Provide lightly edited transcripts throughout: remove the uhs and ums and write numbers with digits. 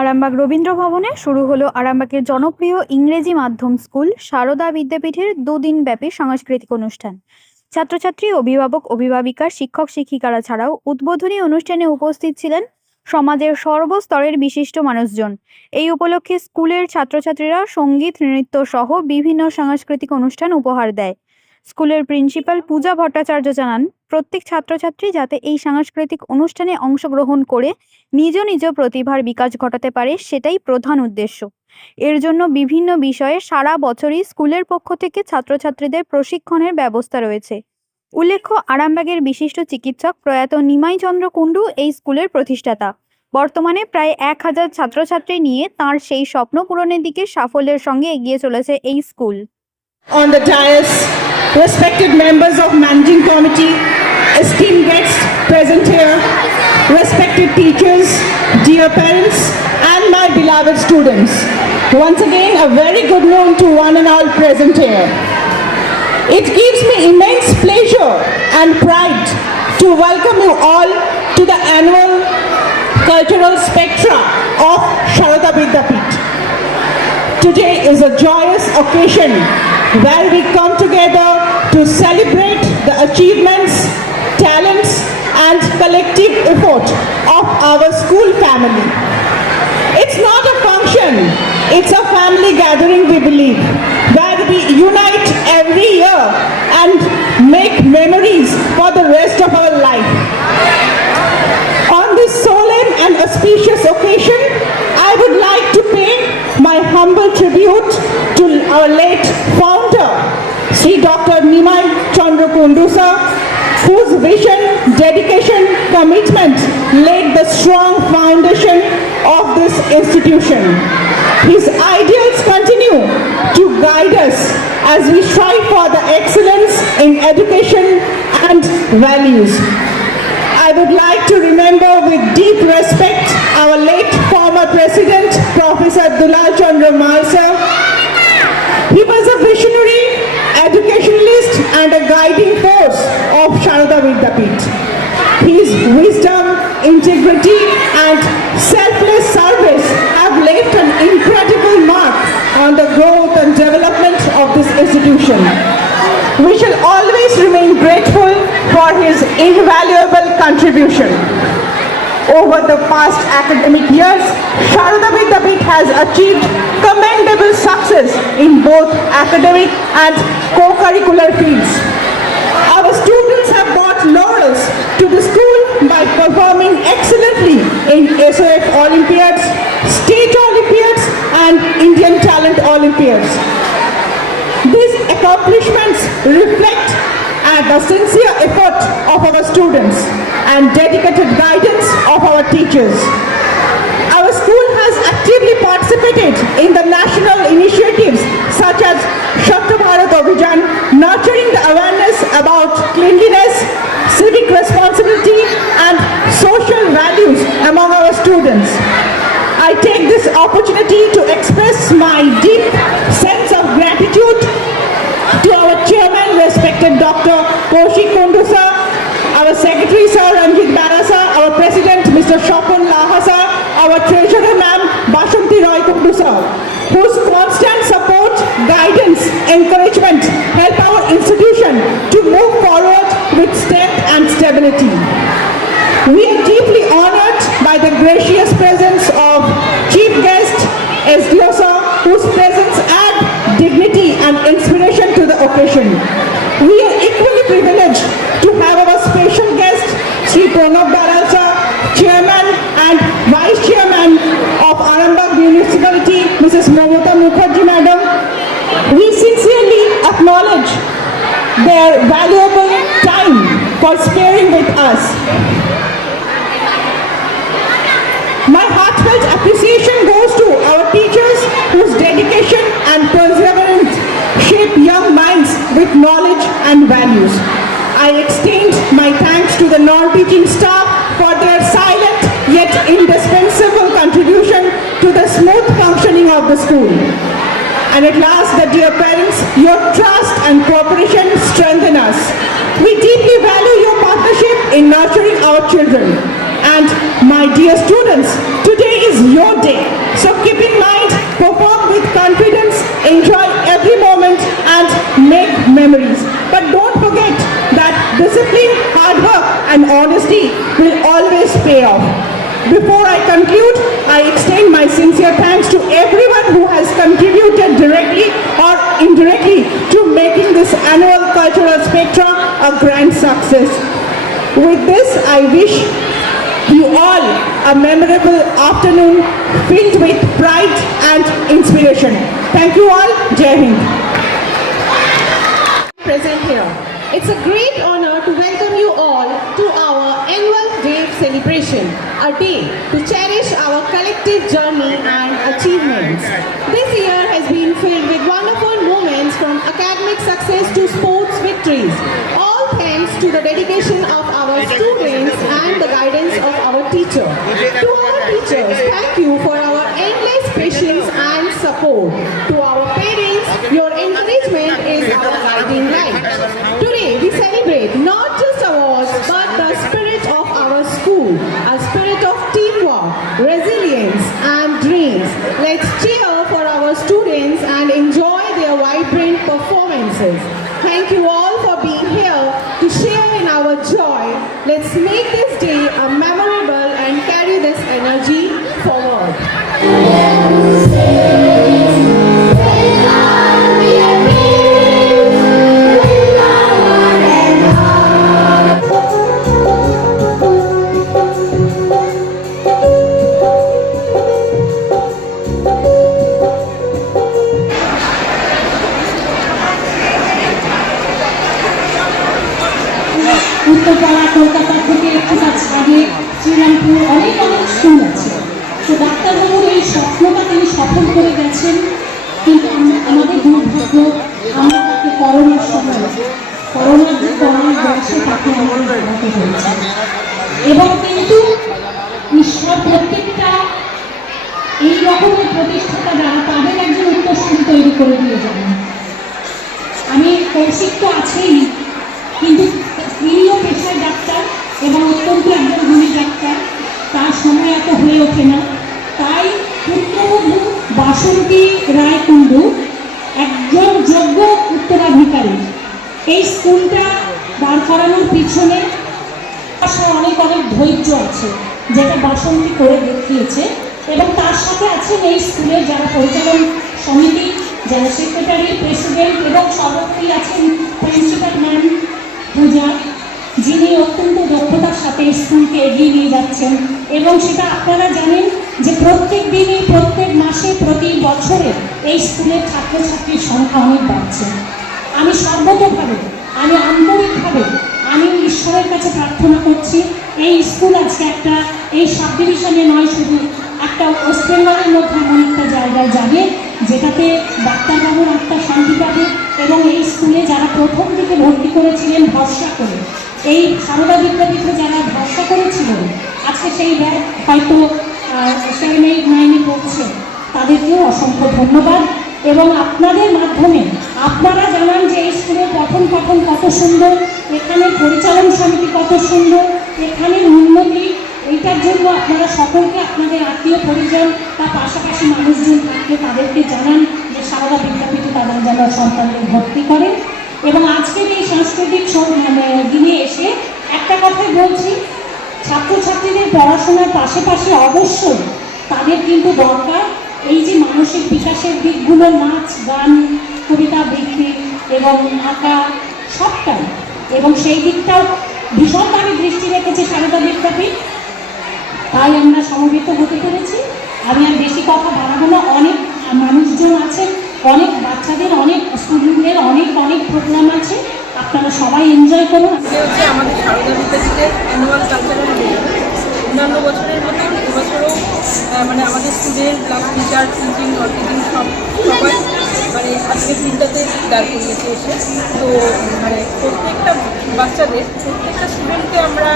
আরামবাগ রবীন্দ্র ভবনে শুরু হলো আরামবাগের জনপ্রিয় ইংরেজি মাধ্যম স্কুল সারদা বিদ্যাপীঠের দুদিন ব্যাপী সাংস্কৃতিক অনুষ্ঠান। ছাত্রছাত্রী, অভিভাবক, অভিভাবিকা, শিক্ষক শিক্ষিকারা ছাড়াও উদ্বোধনী অনুষ্ঠানে উপস্থিত ছিলেন সমাজের সর্বস্তরের বিশিষ্ট মানুষজন। এই উপলক্ষে স্কুলের ছাত্রছাত্রীরা সঙ্গীত, নৃত্য সহ বিভিন্ন সাংস্কৃতিক অনুষ্ঠান উপহার দেয়। স্কুলের প্রিন্সিপাল পূজা ভট্টাচার্য জানান, প্রত্যেক ছাত্রছাত্রী যাতে এই সাংস্কৃতিক অনুষ্ঠানে অংশগ্রহণ করে নিজ নিজ প্রতিভার বিকাশ ঘটাতে পারে, সেটাই প্রধান উদ্দেশ্য। এর জন্য বিভিন্ন বিষয়ে সারা বছরই স্কুলের পক্ষ থেকে ছাত্রছাত্রীদের প্রশিক্ষণের ব্যবস্থা রয়েছে। উল্লেখ্য, আরামবাগের বিশিষ্ট চিকিৎসক প্রয়াত নিমাই চন্দ্র কুণ্ডু এই স্কুলের প্রতিষ্ঠাতা। বর্তমানে প্রায় 1000 ছাত্রছাত্রী নিয়ে তাঁর সেই স্বপ্ন পূরণের দিকে সাফল্যের সঙ্গে এগিয়ে চলেছে এই school. On the dais, respected members of managing committee, esteemed guests present here, respected teachers, dear parents, and my beloved students. Once again, a very good noon to one and all present here. It gives me immense pleasure and pride to welcome you all to the annual cultural spectra of Saroda Vidyapith. Today is a joyous occasion where we come together to celebrate the achievements, talents, and collective effort of our school family. It's not a function, it's a family gathering, we believe, where we unite every year and make memories for the rest of our life. On this solemn and auspicious occasion, I would like to pay my humble tribute to our late founder, Sri Dr. Nimai Chandra Kundu sir, whose vision, dedication, commitment laid the strong foundation of this institution. His ideals continue to guide us as we strive for the excellence in education and values. I would like to remember with deep respect our late former president, Professor Dulal Chandra Mal sir. He was a visionary, educationalist and a guiding force of Saroda Vidyapith. His wisdom, integrity and selfless service have left an incredible mark on the growth and development of this institution. We shall always remain grateful for his invaluable contribution. Over the past academic years, Saroda Vidyapith has achieved commendable success in both academic and co-curricular fields. Our students have brought laurels to the school by performing excellently in SOF Olympiads, State Olympiads and Indian Talent Olympiads. These accomplishments reflect the sincere effort of our students and dedicated guidance of our teachers. Our school has actively participated in the national initiatives such as Swachh Bharat Abhiyan, nurturing the awareness about cleanliness, civic responsibility and social values among our students. I take this opportunity to express my deep sense of gratitude to our chairman, respected Dr. Kaushik Kundu sir, our secretary sir Ranjit Bara sir, our president Mr. Shapun Laha sir, our treasurer ma'am Bashanti Roy Kundu sir, whose constant support, guidance, encouragement help our institution to move forward with strength and stability. We are deeply honored by the gracious presence of chief guest SDO sir, whose presence adds dignity and inspiration to the occasion. We are equally privileged to have our special guest Sri Pranab Baral sir, chairman and vice chairman of Arambagh Municipality, Mrs. Mamata Mukherjee madam. We sincerely acknowledge their valuable time for sparing with us. My heartfelt appreciation goes to our teachers whose dedication and perseverance shape young minds with knowledge and values. I extend my thanks to the non-teaching staff for their silent yet indispensable contribution to the smooth functioning of the school. And at last, the dear parents, your trust and cooperation strengthen us. We deeply value your partnership in nurturing our children. And my dear students, today is is your day. So keep in mind, perform with confidence, enjoy every moment and make memories. But don't forget that discipline, hard work and honesty will always pay off. Before I conclude, I extend my sincere thanks to everyone who has contributed directly or indirectly to making this annual Cultural Spectra a grand success. With this, I wish you all a memorable afternoon filled with pride and inspiration. Thank you all. Jai Hind. Present here. It's a great honor to welcome you all to our annual day celebration, a day to cherish our collective journey and achievements. This year has been filled with wonderful moments from academic success to sports victories, all thanks to the dedication of our students and the guidance of our teacher. To our teachers, thank you for our endless patience and support. To our parents, your encouragement is our guiding light. Today, we celebrate not just awards, but the spirit of our school, a spirit of teamwork, resilience, and dreams. Let's cheer for our students and enjoy their vibrant performances. Thank you all for being here to share in our joy. Let's make this day a memorable and carry this energy forward. Uttarpara Kolkata থেকে একটু ছাড়ে শ্রীরামপুর অনেক অনেক school আছে। তো ডাক্তারবাবুর এই স্বপ্নটা তিনি সফল করে গেছেন, কিন্তু আমাদের দুর্ভাগ্য আমরা তাকে করোনার সময় করোনার যে করোনার বয়সে তাকে আমাদের হারাতে হয়েছে। এবং কিন্তু ঈশ্বর প্রত্যেকটা এই রকমের প্রতিষ্ঠাতা যারা তাদের একজন উত্তরসূরি তৈরি করে দিয়ে যাবেন। আমি কৌশিক তো আছেই, কিন্তু তিনিও পেশায় ডাক্তার এবং অত্যন্ত একজন গুণী ডাক্তার, তার সময় এত হয়ে ওঠে না। তাই পুত্রবধূ বাসন্তী রায় কুণ্ডু একজন যোগ্য উত্তরাধিকারী। এই স্কুলটা দাঁড় করানোর পিছনে অনেক অনেক ধৈর্য আছে, যেটা বাসন্তী করে দেখিয়েছে। এবং তার সাথে আছেন এই স্কুলের যারা পরিচালন সমিতি, যারা সেক্রেটারি, প্রেসিডেন্ট এবং সভাপতি আছেন প্রিন্সিপাল ম্যাম পূজা, যিনি অত্যন্ত দক্ষতার সাথে স্কুলকে এগিয়ে নিয়ে যাচ্ছেন। এবং সেটা আপনারা জানেন যে প্রত্যেক দিনে, প্রত্যেক মাসে, প্রতি বছরে এই স্কুলের ছাত্রছাত্রীর সংখ্যা অনেক বাড়ছে। আমি সর্বতোভাবে, আমি আন্তরিকভাবে আমি ঈশ্বরের কাছে প্রার্থনা করছি এই স্কুল আজকে একটা এই সাব ডিভিশনে নয়, শুধু একটা ওয়েস্ট বেঙ্গলের মধ্যে এমন একটা জায়গায় যাবে যেটাতে ডাক্তারবাবুর আত্মা শান্তি পাবে। এবং এই স্কুলে যারা প্রথম দিকে ভর্তি করেছিলেন ভরসা করে, এই সারদা বিদ্যাপীঠে যারা ভরসা করেছিলেন, আজকে সেই ব্যাগ হয়তো 7, 8, 9 পড়ছে, তাদেরকেও অসংখ্য ধন্যবাদ। এবং আপনাদের মাধ্যমে আপনারা জানান যে এই স্কুলের পঠন পাঠন কত সুন্দর, এখানে পরিচালন সমিতি কত সুন্দর, এখানের উন্নতি, এইটার জন্য আপনারা সকলকে আপনাদের আত্মীয় পরিজন বা পাশাপাশি মানুষজন থাকলে তাদেরকে জানান যে সারদা বিদ্যাপীঠে তারা যেন সন্তানদের ভর্তি করে। এবং আজকের এই সাংস্কৃতিক দিনে এসে একটা কথাই বলছি, ছাত্রছাত্রীদের পড়াশোনার পাশাপাশি অবশ্যই তাদের কিন্তু দরকার এই যে মানসিক বিকাশের দিকগুলো, নাচ, গান, কবিতা আবৃত্তি এবং আঁকা সবটাই। এবং সেই দিকটাও ভীষণভাবে দৃষ্টি রেখেছে সারদা বিদ্যাপীঠ, তাই আমরা সমবেত হতে পেরেছি। আমি আর বেশি কথা বাড়াবো না, অনেক মানুষজন আছেন, অনেক বাচ্চাদের, অনেক স্টুডেন্টদের অনেক অনেক প্রোগ্রাম আছে, আপনারা সবাই এনজয় করুন। হচ্ছে আমাদের সারদা বিদ্যাপীঠের অ্যানুয়াল কালচারাল ডে। অন্যান্য বছরের মতন এবছরও মানে আমাদের student plus teacher, teaching, non teaching সবাই মানে আজকের দিনটাতে দাঁড় করিয়েছে এসে। তো মানে প্রত্যেকটা বাচ্চাদের, প্রত্যেকটা স্টুডেন্টকে আমরা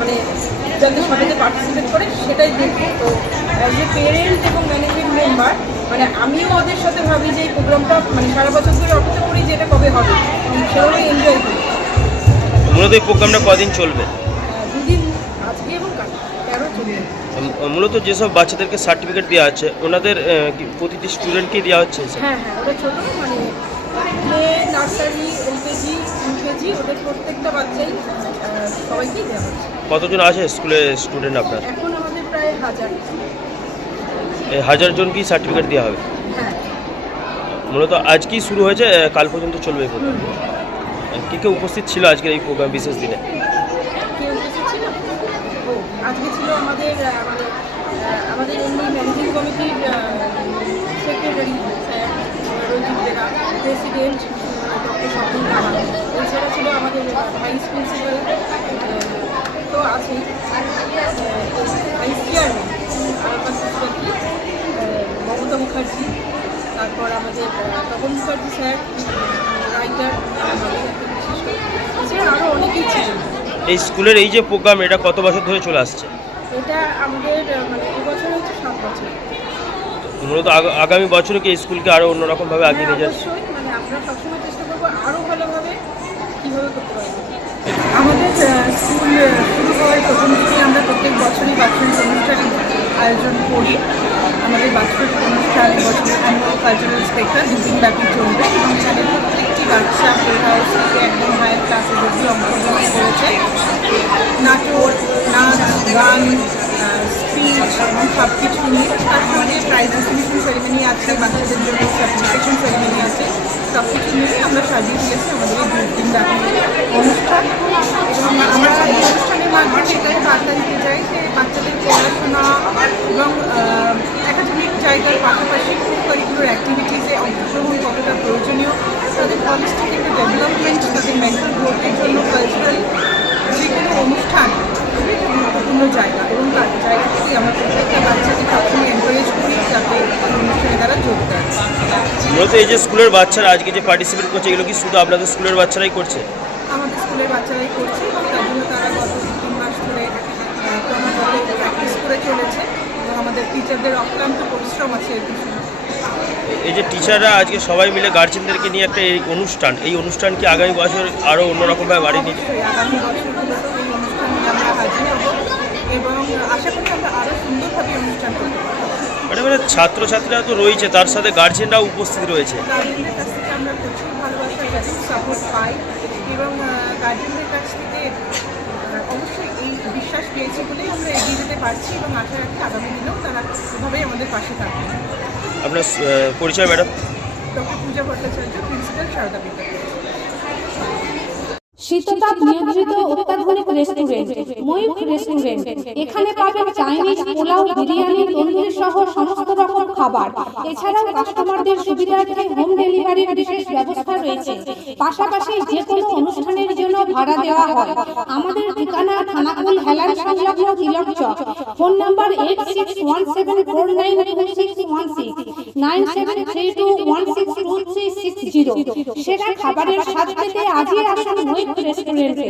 মানে যাতে সবাইতে পার্টিসিপেট করে সেটাই দেখি। তো অ্যাজ এ পেরেন্ট এবং ম্যানেজিং মেম্বার মানে আমিও ওদের সাথে ভাবি যে এই প্রোগ্রামটা মানে সারা বছর ধরে অপেক্ষা করি যে এটা কবে হবে, সেভাবেই এনজয় করি। মূলত এই প্রোগ্রামটা কদিন চলবে? 2 দিন, আজকে এবং কাল 13 চলবে। মূলত যেসব বাচ্চাদেরকে সার্টিফিকেট দেওয়া আছে ওনাদের কি প্রতিটি স্টুডেন্টকেই দেওয়া হচ্ছে স্যার? হ্যাঁ হ্যাঁ, ওটা ছোটো মানে প্লে, নার্সারি, এলকেজি, ইউকেজি, ওদের প্রত্যেকটা বাচ্চাই সবাইকেই দেওয়া হচ্ছে। কতজন আছে স্কুলে স্টুডেন্ট আপনার? এখন আমাদের প্রায় 1000। এই 1000 জনকেই সার্টিফিকেট দেওয়া হবে? হ্যাঁ। মূলত আজকেই শুরু হয়েছে, কাল পর্যন্ত চলবে এই প্রোগ্রাম। কে কে উপস্থিত ছিল আজকের এই প্রোগ্রাম বিশেষ দিনে? কে উপস্থিত ছিল? ও আজকে ছিল আমাদের এমনি ম্যানেজিং কমিটির সেক্রেটারি স্যার রঞ্জিত বেরা, প্রেসিডেন্ট ডক্টর স্বপ্ন রাহা, এছাড়া ছিল আমাদের ভাইস প্রিন্সিপাল তো আছেই, ভাইস চেয়ারম্যান মমতা মুখার্জি, তারপর আমাদের তপন মুখার্জি স্যার, রাইটার, এছাড়া আরও অনেকেই ছিলেন। এই স্কুলের এই যে প্রোগ্রাম, এটা কত বছর ধরে চলে আসছে? এটা আমাদের মানে এবছর হচ্ছে 7 বছর। মূলত আগামী বছরে কি এই স্কুলকে আরও অন্যরকমভাবে আগিয়ে নিয়ে যাচ্ছে? অবশ্যই, মানে আমরা সবসময় চেষ্টা করবো আরও ভালোভাবে কীভাবে করতে পারবো। আমাদের স্কুল শুরু হওয়ার প্রথম থেকেই আমরা প্রত্যেক বছরই বাৎসরিক অনুষ্ঠান আয়োজন করি। আমাদের বাৎসরিক অনুষ্ঠান বছরের অ্যানুয়াল কালচারাল স্পেক্ট্রাম 2 দিন ব্যাপী চলবে এবং এখানে প্রত্যেকটি বাচ্চা প্লে হাউস থেকে একদম হায়ার ক্লাসে অবধি অংশগ্রহণ করেছে। নাটক, নাচ, গান, স্পিচ এবং সব কিছু নিয়ে তার সঙ্গে প্রাইজ ডিস্ট্রিবিউশন সেরেমনি আছে, বাচ্চাদের জন্য সার্টিফিকেশন সেরেমনি আছে, সব কিছু নিয়ে আমরা সাজিয়ে দিয়েছি আমাদের এই 2 দিন ব্যাপী অনুষ্ঠান। এবং আমরা এই অনুষ্ঠানের মাধ্যমে এটাই বার্তা দিতে চাই যে বাচ্চাদের পড়াশোনা এবং একাডেমিক জায়গার পাশাপাশি কারিকুলার অ্যাক্টিভিটিসে অংশগ্রহণ কতটা প্রয়োজনীয়, তাদের হলিস্টিক একটা ডেভেলপমেন্ট, তাদের মেন্টাল গ্রোথের জন্য কালচারাল যে কোনো অনুষ্ঠান খুবই একটা গুরুত্বপূর্ণ জায়গা এবং তার জায়গা থেকে আমরা প্রত্যেকটা বাচ্চাকে সবসময় এনকারেজ করি যাতে অনুষ্ঠানে তারা যোগ দেয়। মূলত এই যে স্কুলের বাচ্চারা আজকে যে পার্টিসিপেট করছে, এগুলো কি শুধু আপনাদের স্কুলের বাচ্চারাই করছে? আমাদের স্কুলের বাচ্চারাই করছে এবং তার জন্য তারা গত 2-3 মাস ধরে ক্রমাগত প্র্যাকটিস করে চলেছে এবং আমাদের টিচারদের অক্লান্ত পরিশ্রম আছে এর পিছনে। এই যে টিচাররা আজকে সবাই মিলে গার্জেনদেরকে নিয়ে একটা এই অনুষ্ঠান কি আগামী বছর আরও অন্যরকমভাবে বাড়িয়ে নিয়ে অবশ্যই আগামী বছরগুলোতেও এই অনুষ্ঠান নিয়ে আমরা হাজির হব এবং আশা করি আমরা আরও সুন্দরভাবে অনুষ্ঠান করতে পারবো। মানে ছাত্রছাত্রীরা তো রয়েছে, তার সাথে গার্জেনরাও উপস্থিত রয়েছে। গার্জেনদের কাছ থেকে আমরা প্রচুর ভালোবাসা প্রচুর সাপোর্ট পাই এবং গার্জেনদের কাছ থেকে অবশ্যই এই বিশ্বাস পেয়েছি বলেই আমরা এগিয়ে যেতে পারছি এবং আশা রাখি আগামী দিনেও তারা এভাবেই আমাদের পাশে থাকবে। আপনার পরিচয় ম্যাডাম? ডক্টর পূজা ভট্টাচার্য, প্রিন্সিপাল, সারদা বিদ্যাপীঠ। শীততাপ নিয়ন্ত্রিত অত্যাধুনিক রেস্টুরেন্ট ময়ূখ রেস্টুরেন্ট। এখানে পাবেন চাইনিজ, পোলাও, বিরিয়ানি, তন্দুরি সহ সমস্ত রকম খাবার। এছাড়াও কাস্টমারদের সুবিধার্থে হোম ডেলিভারির বিশেষ ব্যবস্থা রয়েছে। পাশাপাশি যে কোনো অনুষ্ঠানের জন্য ভাড়া দেওয়া হয়। আমাদের ঠিকানা খানাকুল হেলান সংলগ্ন তিলক চক। Phone number 8617492616 9732162360। সেরা খাবারের স্বাদ পেতে আজই আসুন ময়ূখ রেস্টুরেন্টে।